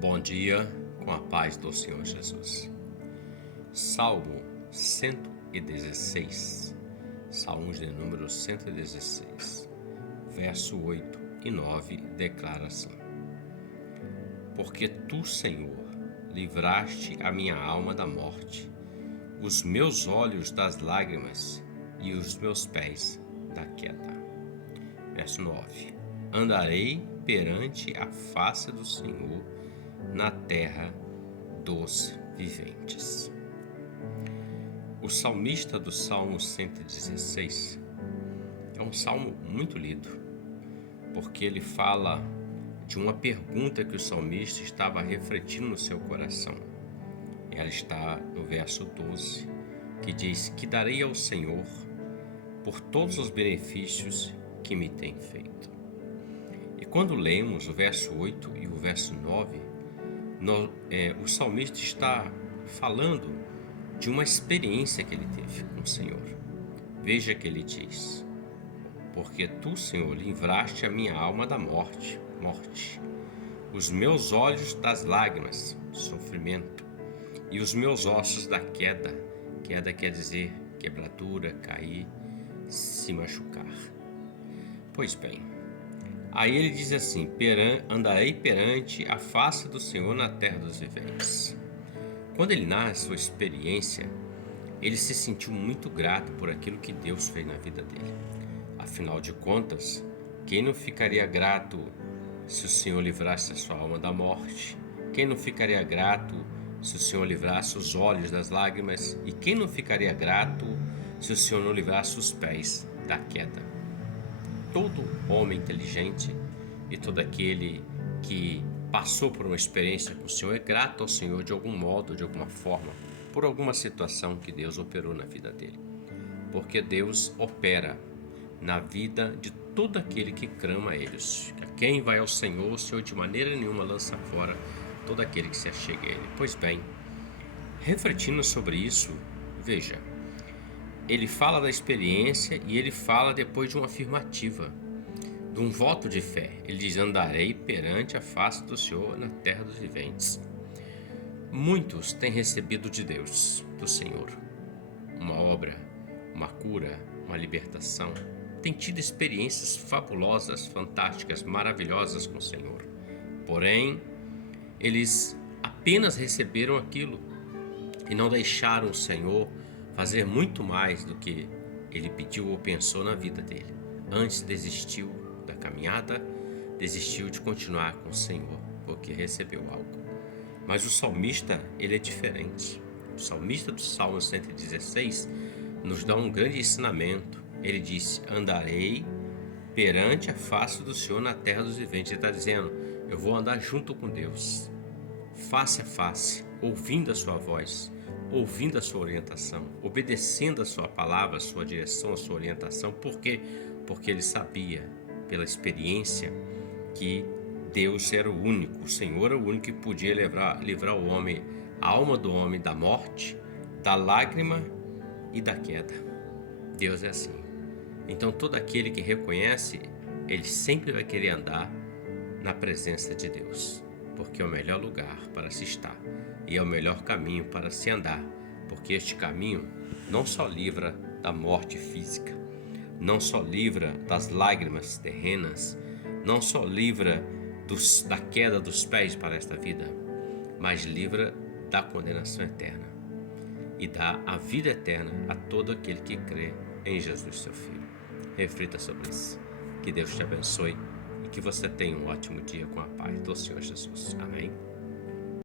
Bom dia, com a paz do Senhor Jesus. Salmo 116, Salmos de número 116, verso 8 e 9 declara assim: Porque tu, Senhor, livraste a minha alma da morte, os meus olhos das lágrimas e os meus pés da queda. Verso 9: Andarei perante a face do Senhor na terra dos viventes. O salmista do Salmo 116 é um salmo muito lido, porque ele fala de uma pergunta que o salmista estava refletindo no seu coração. Ela está no verso 12, que diz: Que darei ao Senhor por todos os benefícios que me tem feito. E quando lemos o verso 8 e o verso 9, o salmista está falando de uma experiência que ele teve com o Senhor. Veja que ele diz: Porque tu, Senhor, livraste a minha alma da morte, os meus olhos das lágrimas, sofrimento, e os meus ossos da queda. Queda quer dizer quebradura, cair, se machucar. Pois bem, aí ele diz assim: Andarei perante a face do Senhor na terra dos viventes. Quando ele narra a sua experiência, ele se sentiu muito grato por aquilo que Deus fez na vida dele. Afinal de contas, quem não ficaria grato se o Senhor livrasse a sua alma da morte? Quem não ficaria grato se o Senhor livrasse os olhos das lágrimas? E quem não ficaria grato se o Senhor não livrasse os pés da queda? Todo homem inteligente e todo aquele que passou por uma experiência com o Senhor é grato ao Senhor de algum modo, de alguma forma, por alguma situação que Deus operou na vida dele. Porque Deus opera na vida de todo aquele que clama a Ele. A quem vai ao Senhor, o Senhor de maneira nenhuma lança fora todo aquele que se achega a Ele. Pois bem, refletindo sobre isso, veja, ele fala da experiência e ele fala depois de uma afirmativa, de um voto de fé. Ele diz: Andarei perante a face do Senhor na terra dos viventes. Muitos têm recebido de Deus, do Senhor, uma obra, uma cura, uma libertação. Têm tido experiências fabulosas, fantásticas, maravilhosas com o Senhor. Porém, eles apenas receberam aquilo e não deixaram o Senhor fazer muito mais do que ele pediu ou pensou na vida dele. Antes desistiu da caminhada, desistiu de continuar com o Senhor, porque recebeu algo. Mas o salmista, ele é diferente. O salmista do Salmo 116 nos dá um grande ensinamento. Ele disse: Andarei perante a face do Senhor na terra dos viventes. Ele está dizendo: eu vou andar junto com Deus, face a face, ouvindo a sua voz, ouvindo a sua orientação, obedecendo a sua palavra, a sua direção, a sua orientação. Por quê? Porque ele sabia, pela experiência, que Deus era o único, o Senhor era o único que podia livrar o homem, a alma do homem, da morte, da lágrima e da queda. Deus é assim. Então todo aquele que reconhece, ele sempre vai querer andar na presença de Deus, porque é o melhor lugar para se estar e é o melhor caminho para se andar, porque este caminho não só livra da morte física, não só livra das lágrimas terrenas, não só livra da queda dos pés para esta vida, mas livra da condenação eterna e dá a vida eterna a todo aquele que crê em Jesus, seu Filho. Reflita sobre isso. Que Deus te abençoe e que você tenha um ótimo dia com a paz do Senhor Jesus. Amém.